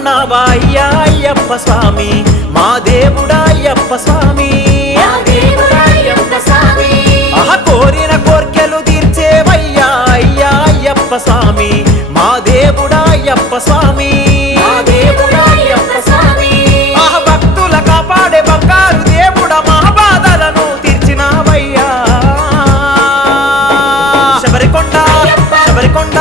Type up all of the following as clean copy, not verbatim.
ఉన్నావా అయ్యా అయ్యప్ప స్వామి మా దేవుడా అయ్యప్ప స్వామి కోరిన కోర్కెలు తీర్చేవయ్యా అయ్యా అయ్యప్ప స్వామి మా దేవుడా అయ్యప్ప స్వామి భక్తుల కాపాడే బంగారు దేవుడా మా బాధలను తీర్చినావయ్యా శబరికొండ శబరికొండ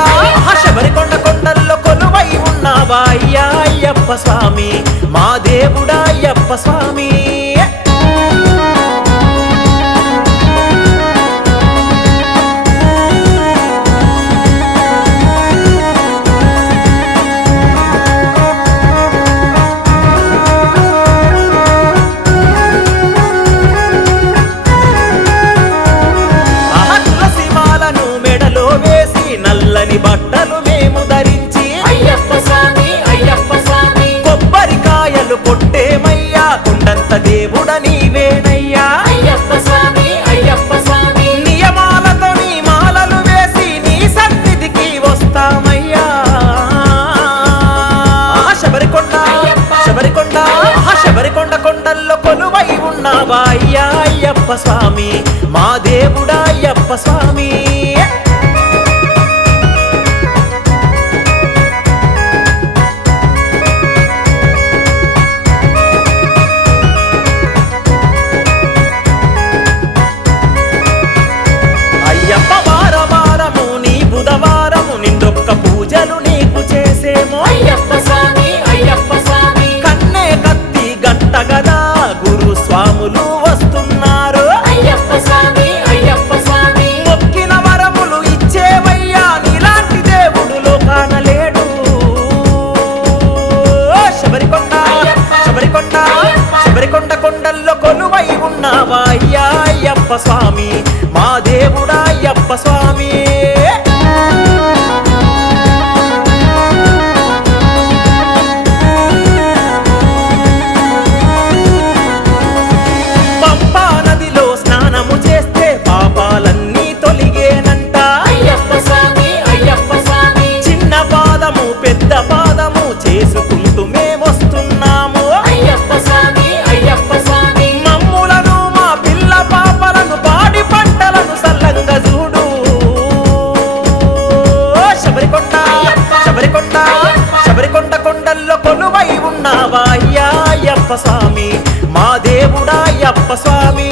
శబరికొండ కొండల్లో కొలువై ఉన్నావా అయ్యా అయ్యప్ప స్వామి మా దేవుడా అయ్యప్ప స్వామి నల్లని బట్టలు మేము ధరించి అయ్యప్ప స్వామి అయ్యప్ప స్వామి కొబ్బరికాయలు కొట్టేమయ్యా కొండంత దేవుడ నీవేనయ్యా అయ్యప్ప స్వామి అయ్యప్ప స్వామి నియమాలతో నీ మాలలు వేసి నీ సన్నిధికి వస్తామయ్యా శబరికొండ శబరికొండ శబరికొండ కొండల్లో కొలువై ఉన్నావా అయ్యా అయ్యప్ప స్వామి మా దేవుడా అయ్యప్ప స్వామి పూజలు నీకు చేసేమో అయ్యప్ప స్వామి అయ్యప్ప స్వామి కన్నే కత్తి గంట గదా గురు స్వాములు వస్తున్నారు అయ్యప్ప స్వామి అయ్యప్ప స్వామి మొక్కిన వరములు ఇచ్చేవయ్యా నీలాంటి దేవుడు లోకాన లేడు శబరికొండ శబరికొండ శబరికొండ కొండల్లో కొలువై ఉన్నావా అయ్యా అయ్యప్ప స్వామి మా దేవుడా అయ్యప్ప స్వామి పాపాలన్నీ తొలిగేనంట అయ్యప్ప స్వామి అయ్యప్ప స్వామి చిన్న పాదము పెద్ద పాదము చేసుకుంటూ మేమొస్తున్నాము అయ్యప్ప స్వామి అయ్యప్ప స్వామి మమ్ములను మా పిల్ల పాపలను పాడి పంటలను సల్లంగా చూడు శబరికొండ శబరికొండ శబరికొండ కొండల్లో కొలువై ఉన్నావా అయ్యా అయ్యప్ప స్వామి మా దేవుడా అయ్యప్ప స్వామి